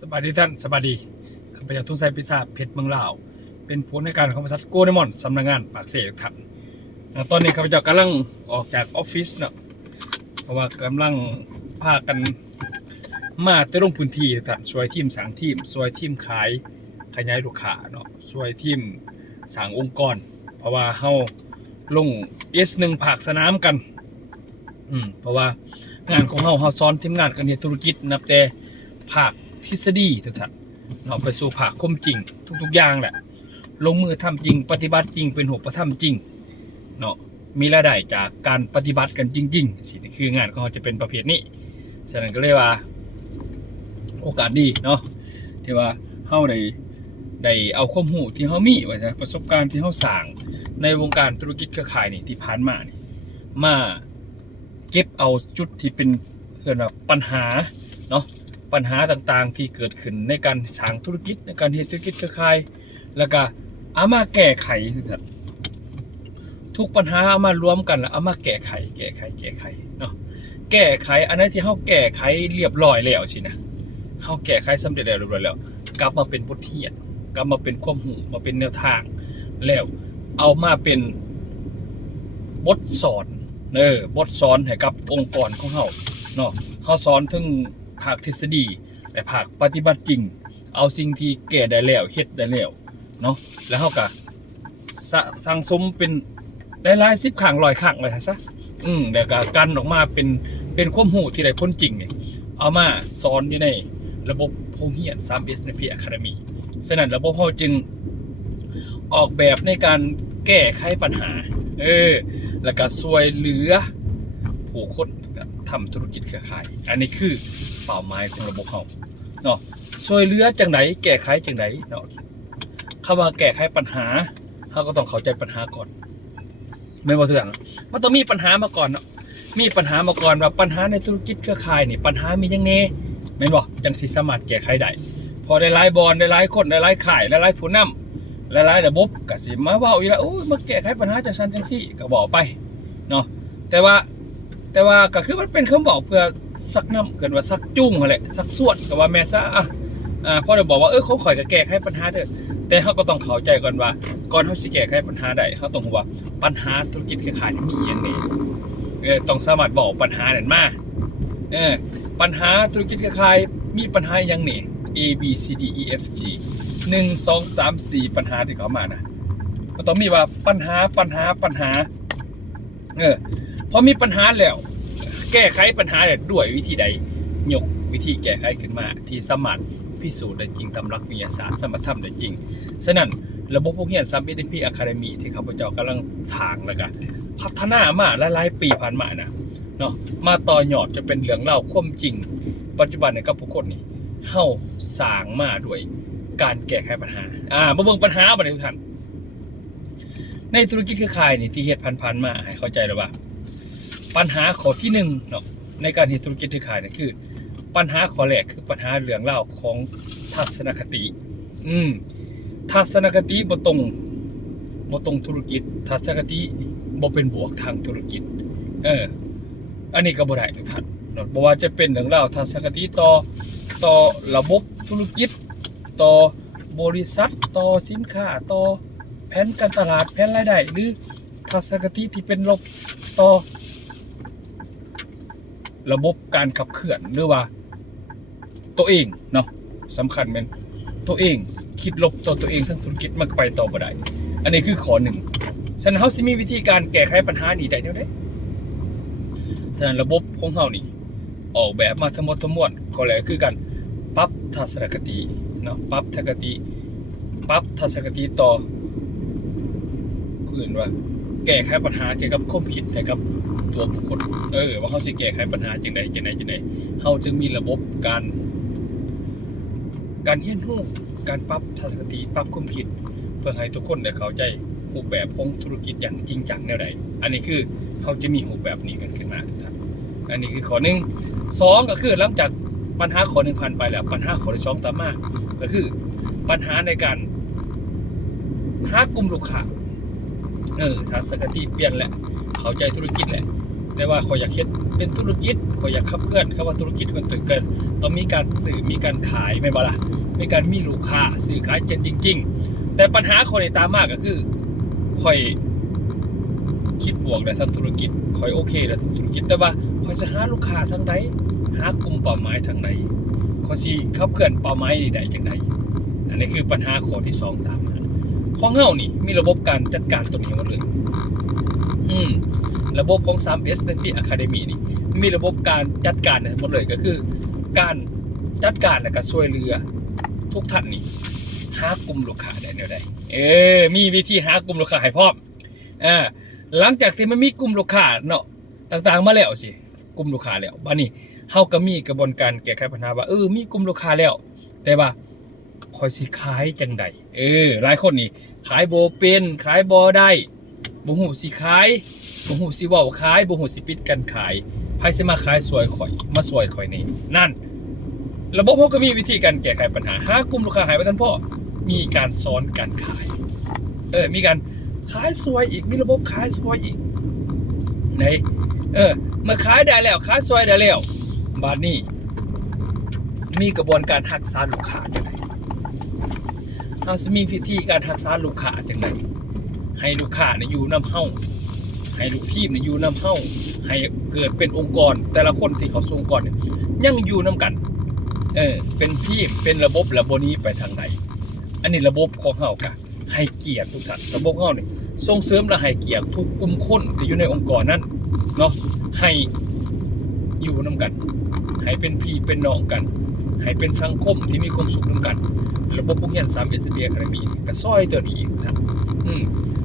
สบายดีท่านสบายดีข้าพเจ้าทุ่งไซพิซซาเพชรเมืองลาว เป็นผู้ในการของบริษัทโกเดมอนสำนักงานปากเสกท่านตอนนี้ข้าพเจ้ากำลังออกจากออฟฟิศเนาะเพราะว่ากำลังพากันมาเตะลงพื้นที่ท่านช่วยทีมสั่งทีมช่วยทีมขายขยายลูกค้าเนาะช่วยทีมสั่งองค์กร เพราะว่าเฮาลง S1 ภาคสนามกันอืมเพราะว่างานของเฮาเฮาซ้อนทีมงานกันเฮ็ดธุรกิจนับแต่ภาค ทฤษฎีทุกท่านเราไปสู่ภาคคมจริง ทุกๆอย่างแหละลงมือทำจริง ปฏิบัติจริงเป็นหัวประทำจริงเนาะมีรายได้จากการปฏิบัติกันจริง ๆสิ่นี่คืองานของเราจะเป็นประเภทนี้ฉะนั้นก็เลยว่าโอกาสดีเนาะที่ว่าเฮาได้ได้เอาความรู้ที่เฮามีว่าซะประสบการณ์ที่เฮาสร้างในวงการธุรกิจเครือข่ายนี่ที่ผ่านมานี่มาเก็บเอาจุดที่เป็นเรียกว่าปัญหาเนาะ ปัญหาต่างๆ ที่เกิดขึ้นในการสร้างธุรกิจในการเฮ็ดธุรกิจเครือข่าย แล้วก็เอามาแก้ไขนะครับทุกปัญหาเอามารวมกันแล้วเอามาแก้ไข แก้ไข แก้ไขเนาะแก้ไขอันนั้นที่เฮาแก้ไขเรียบร้อยแล้วสินะเฮาแก้ไขสำเร็จแล้วเรียบร้อยแล้ว กลับมาเป็นบทเรียนกลับมาเป็นความรู้มาเป็นแนวทาง แล้วเอามาเป็นบทสอนเออบทสอนให้กับองค์กรของเฮาเนาะเฮาสอนถึง ภาคทฤษฎีและภาคปฏิบัติจริง เอาสิ่งที่แก้ได้แล้วเฮ็ดได้แล้วเนาะแล้วเฮาก็สะสังสมเป็นหลายๆ10ครั้งร้อยครั้งเลยซะอืมแล้วก็กันออกมาเป็นเป็นความรู้ที่ได้พ้นจริงเนี่ยเอามาสอนอยู่ในระบบโรงเรียน 3S ใน P Academy ฉะนั้นระบบเฮาจึงออกแบบในการแก้ไขปัญหา เออ แล้วก็ช่วยเหลือผู้คน ทำธุรกิจเครือข่าย อันนี้คือเป้าหมายของระบบเราเนาะช่วยเหลือจังไหนแก้ไขจังไหนเนาะคำว่าแก้ไขปัญหาเราก็ต้องเข้าใจปัญหาก่อนไม่ว่าเถื่อนมันต้องมีปัญหามาก่อนเนาะมีปัญหามาก่อนว่าปัญหาในธุรกิจเครือข่ายนี่ปัญหามียังไงแม่นบ่จังสิสามารถแก้ไขได้พอได้หลายบอลได้หลายคนได้หลายข่ายได้หลายผู้นำหลายๆระบบก็สิมาเว้าอีล้วโอ้ยมาแก้ไขปัญหาจังซั่นจังซี่ก็บอกไปเนาะแต่ว่า แต่ว่าก็คือมันเป็นคำบอกเพื่อสักน้ำเกินว่าสักจุ้งนั่นแหละสักส่วนก็ว่าแม่ซะอะอ่าพอได้บอกว่าเออเขาข่อยก็แก้ไขปัญหาเด้อแต่เขาก็ต้องเข้าใจก่อนว่าก่อนเขาสิแก้ไขปัญหาได้เขาต้องว่าปัญหาธุรกิจคือขายมีอย่างนี้เออต้องสามารถบอกปัญหานั้นมาเออปัญหาธุรกิจครือข่ายมีปัญหาอย่างนี้ A B C D E F G หนึ่งสองสามสี่ปัญหาที่เขามานะก็ต้องมีว่าปัญหาปัญหาปัญหา เออ พอมีปัญหาแล้ว แก้ไขปัญหาด้วยวิธีใดยกวิธีแก้ไขขึ้นมา ที่สามารถพิสูจน์ได้จริงตามหลักวิทยาศาสตร์สมารถทำได้จริงฉะนั้นระบบพวกเรียนซัมบิดพีอะคาเดมีที่ข้าพเจ้ากำลังทางแล้วก็พัฒนามาหลายๆปีผ่านมานะเนาะมาต่อยอดจะเป็นเรื่องเล่าความจริง ปัจจุบันเนี่ยกับผู้คนนี่เฮาสร้างมาด้วยการแก้ไขปัญหาอ่ามาเบิ่งปัญหาบัดนี้ทุกท่านในธุรกิจเครือข่ายนี่ที่เฮ็ดพันๆมาให้เข้าใจแล้วว่า ปัญหาข้อที่หนึ่งเนาะในการเฮ็ดธุรกิจเครือขายนี่คือ ปัญหาข้อแรกคือปัญหาเรื่องเล่าของทัศนคติ อืมทัศนคติบ่ตรงบ่ตรงธุรกิจ ทัศนคติบ่เป็นบวกทางธุรกิจ เออ อันนี้ก็บ่ได้ทุกท่านเนาะบ่ว่าจะเป็นเรื่องเล่าทัศนคติต่อต่อระบบธุรกิจ ต่อบริษัท ต่อสินค้า ต่อแผนการตลาดแผนรายได้หรือทัศนคติที่เป็นลบต่อ ระบบการขับเคลื่อนหรือว่า ตัวเองเนาะสำคัญเป็นตัวเองคิดลบต่อตัวเองทั้งธุรกิจมันก็ไปต่อบ่ได้ อันนี้คือข้อหนึ่งฉะนั้นเฮาสิมีวิธีการแก้ไขปัญหานี้ได้แนวใดฉะนั้นระบบของเฮานี่ออกแบบมาทั้งหมดทั้งมวลข้อแรกคือการปรับทัศนคติเนาะปรับทัศนคติปรับทัศนคติต่อคืออื่นว่า แก้ไขปัญหาเกี่ยวกับความคิดให้กับตัวบุคคลเออว่าเขาสิแก้ไขปัญหาจังใดจังใดจังใดเขาจึงมีระบบการ การเรียนรู้การปรับทัศนคติปรับความคิด เพื่อให้ทุกคนได้เข้าใจรูปแบบของธุรกิจอย่างจริงจังแนวใดอันนี้คือเขาจะมีรูปแบบนี้กันขึ้นมาทุกท่านอันนี้คือข้อหนึ่งสองก็คือหลังจากปัญหาข้อหนึ่งผ่านไปแล้ว ปัญหาข้อที่สองตามมาก็คือปัญหาในการหากลุ่มลูกค้า เออทัศนคติเปลี่ยนแหละ เข้าใจธุรกิจแหละ แต่ว่าขอยอยากเฮ็ดเป็นธุรกิจขอยอยากขับเคลื่อนคำว่าธุรกิจก็ต้องเกินต้องมีการสื่อมีการขายแม่บ่ล่ะมีการมีลูกค้าซื้อขายเจนจริง ๆ แต่ปัญหาคนในตามมากก็คือข่อยคิดบวกได้ทั้งธุรกิจข่อยโอเคได้ทั้งธุรกิจแต่ว่าข่อยจะหาลูกค้าทางใดหากลุ่มเป้าหมายทางใดข่อยสิขับเคลื่อนเป้าหมายนี่ได้จังไดอันนี้คือปัญหาข้อที่สองตามมา ของเฮานี่ มีระบบการจัดการตัวนี้หมดเลย อืม ระบบของ 3S นั่นที่ Academy นี่ มีระบบการจัดการหมดเลยก็คือ การจัดการและก็ช่วยเหลือ ทุกท่านนี่หากลุ่มลูกค้าได้แนวใดเออ มีวิธีหากลุ่มลูกค้าให้พร้อมอ่าหลังจากที่มันมีกลุ่มลูกค้าเนาะต่างๆมาแล้วสิกลุ่มลูกค้าแล้วบัดนี้เฮาก็มีกระบวนการแก้ไขปัญหาว่าเออมีกลุ่มลูกค้าแล้ว แต่ว่า คอยสิขายจังใดเออหลายคนนี่ขายโบเป็นขายบ่ได้บ่ฮู้สิขายบ่ฮู้สิเว้าขายบ่ฮู้สิปิดกันขายไผสิมาขายสวยข่อย มาสวยข่อยนี่นั่น ระบบเขาก็มีวิธีการแก้ไขปัญหาหากลุ่มลูกค้าหายไปท่านพ่อมีการสอนการขาย เออมีการขายสวยอีกมีระบบขายสวยอีกไหนเออเมื่อขายได้แล้วขายสวยได้แล้วบาดนี้มีกระบวนการรักษาลูกค้าจังได เราจะมีวิธีการรักษาลูกค้าจังไดให้ลูกค้าเนี่ยอยู่นำเฮาให้ลูกทีมเนี่ยอยู่นำเฮาให้เกิดเป็นองค์กร แต่ละคนที่เขาสู่องค์กรเนี่ยยังอยู่นำกัน เออ เป็นทีมเป็นระบบระบบนี้ไปทางใดอันนี้ระบบของเฮากะให้เกียรติทุกท่านระบบของเฮานี่ส่งเสริมและให้เกียรติทุกกลุ่มคนที่อยู่ในองค์กรนั้นเนาะให้อยู่นำกัน ให้เป็นพี่เป็นน้องกัน ให้เป็นสังคมที่มีความสุขนำกัน ระบบพวกเรียน3 s b Academy นี่ก็ซอยตัวนี้อีกครับอืม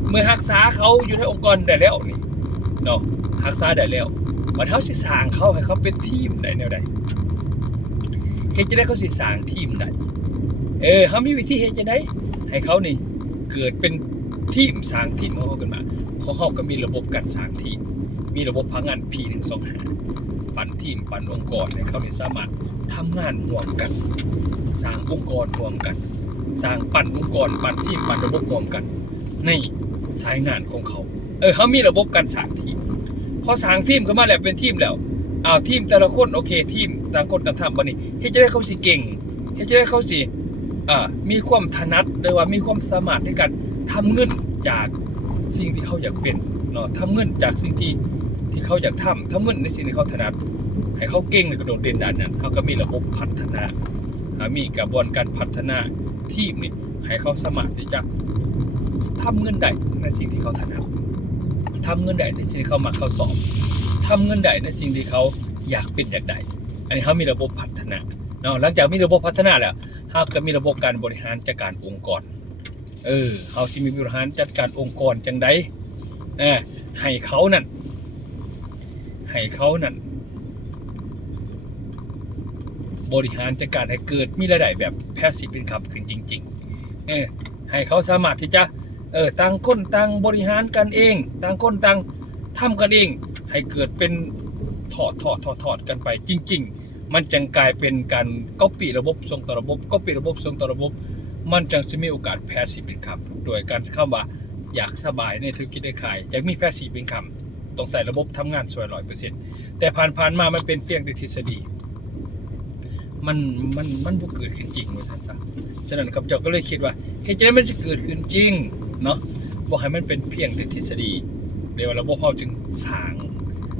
เมื่อรักษาเขาอยู่ในองค์กรได้แล้วนี่เนาะรักษาได้แล้วมันเขาสิสร้างเขาให้เขาเป็นทีมได้แนวใดเฮ็ดจะได้เขาสิสร้างทีมได้เออเขามีวิธีเฮ็ดจะได้ให้เขานี่เกิดเป็นทีมสร้างทีมของเขาขึ้นมาของเขาก็มีระบบการสร้างทีมมีระบบพังงาน P125 ปั่นทีมปั่นองค์กรให้เขานี่สามารถ ทำงานร่วมกัน สร้างองค์กรร่วมกัน สร้างปั่นองค์กรปั่นทีมปั่นระบบร่วมกัน ในสายงานของเขา เออเขามีระบบการสร้างทีมพอสร้างทีมขึ้นมาแล้วเป็นทีมแล้วอ้าวทีมแต่ละคนโอเคทีมต่างคนต่างทำบันนี้เฮ็ดจะได้เขาสิเก่งเฮ็ดจะได้เขาสิอ่ามีความถนัดหรือว่ามีความสามารถในการทำเงินจากสิ่งที่เขาอยากเป็นเนาะทำเงินจากสิ่งที่ที่เขาอยากทำทำเงินในสิ่งที่เขาถนัด ให้เขาเก่งในกระโดดเด่นด้านนั้นเขาก็มีระบบพัฒนามีกระบวนการพัฒนาทีมนี่ให้เขาสามารที่จะทำเงินได้ในสิ่งที่เขาถนัดทำเงินได้ในสิ่งที่เขามาเขาสอบทำเงินได้ในสิ่งที่เขาอยากเป็นอยากได้อันนี้เขามีระบบพัฒนาเนาะหลังจากมีระบบพัฒนาแล้วเขาก็มีระบบการบริหารจัดการองค์กร เออเขาที่มีบริหารจัดการองค์กรจังไดเออให้เขานั่นให้เขานั่น บริหารจัดการให้เกิดมีรายได้แบบแพสซีฟเป็นคับขึ้นจริงๆเออให้เขาสามารถที่จะเออต่างคนต่างบริหารกันเองต่างคนต่างทำกันเอง ให้เกิดเป็นถอดถอดถอดถอดกันไปจริง ๆ มันจังกลายเป็นการก๊อปปี้ระบบส่งต่อระบบก๊อปปี้ระบบส่งต่อระบบ มันจังจะมีโอกาสแพสซีฟเป็นคำโดยการเข้ามาอยากสบายในธุรกิจได้ขายจะมีแพสซีฟเป็นคำต้องใส่ระบบทำงานสวยร้อยเปอร์เซ็นต์แต่ผ่านผ่านๆมามันเป็นเพียงแต่ทฤษฎี มันมันมันบ่เกิดขึ้นจริงว่าซั่นซะฉะนั้นครับเจ้าก็เลยคิดว่าเฮ็ดจังได๋มันจะเกิดขึ้นจริงเนาะบ่ให้มันเป็นเพียงแต่ทฤษฎีเดี๋ยวระบบเฮาจึงสร้าง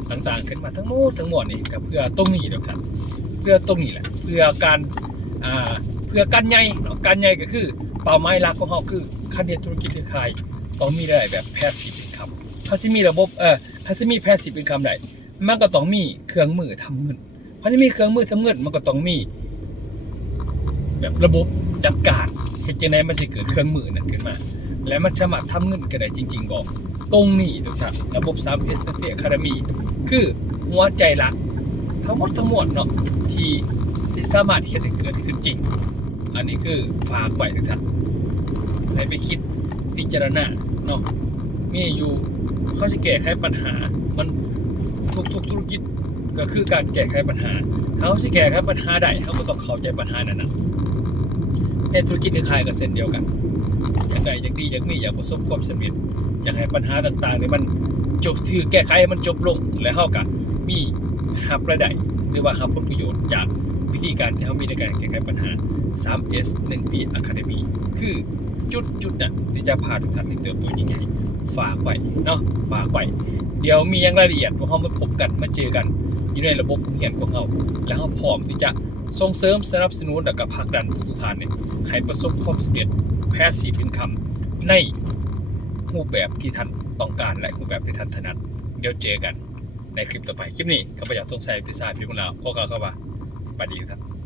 ต่างๆขึ้นมาทั้งหมดทั้งหมวลนี่ก็เพื่อตรงนี้เด้อครับเพื่อตรงนี้แหละเพื่อการอ่าเพื่อการใหญ่เนาะการใหญ่ก็คือเป้าหมายหลักของเฮาคือคันเฮ็ดธุรกิจคือขายต้องมีรายได้แบบแพสซีฟอินคัมถ้าสิมีระบบเอ่อถ้าสิมีแพสซีฟอินคัมได้มันก็ต้องมีเครื่องมือทำเงิน เพราะมีเครื่องมือทำเงินมันก็ต้องมี แบบระบบจัดการเฮ็ดจังไดมันสิเกิดเครื่องมือนั่นขึ้นมา และมันสามารถทำเงินกันได้จริง ๆ บอก ตรงนี้ทุกท่านระบบ 3S t Academy คือหัวใจหลัก ทั้งหมดทั้งมวลเนาะที่สามารถเฮ็ดให้เกิดขึ้นจริง อันนี้คือฝากไว้ทุกท่านให้ไปคิดพิจารณาเนาะมีอยู่เขาจะแก้ไขปัญหามันทุกๆธุรกิจ ก็คือการแก้ไขปัญหาเขาสิแก้ไขปัญหาได้เขาก็ต้องเข้าใจปัญหานั้นนะในธุรกิจคือขายก็เส้นเดียวกันอยากได้อยากดีอยากมีอยากประสบความสำเร็จอยากให้ปัญหาต่างๆเนี่ยมันจบถือแก้ไขให้มันจบลงแล้วเขาก็มีรับรายได้หรือว่ารับผลประโยชน์จากวิธีการที่เขามีในการแก้ไขปัญหา 3S 1P Academy คือจุดจุดนั้นที่จะพาทุกท่านให้เติบโตยิ่งใหญ่ฝากไว้เนาะฝากไว้เดี๋ยวมีอย่างรายละเอียดว่าเขามาพบกันมาเจอกัน อยู่ในระบบเหียนของเขาแล้วเขาพร้อมที่จะส่งเสริมสนับสนุนและก็ผลักดันทุกๆท่านเนี่ยให้ประสบความสำเร็จแพสซีฟอินคัมในรูปแบบที่ท่านต้องการและรูปแบบที่ท่านถนัดเดี๋ยวเจอกันในคลิปต่อไป คลิปนี้ข้าพเจ้าต้องใส่พิซซ่าพิมพ์ลาวพวกเราเข้ามาสวัสดีครับ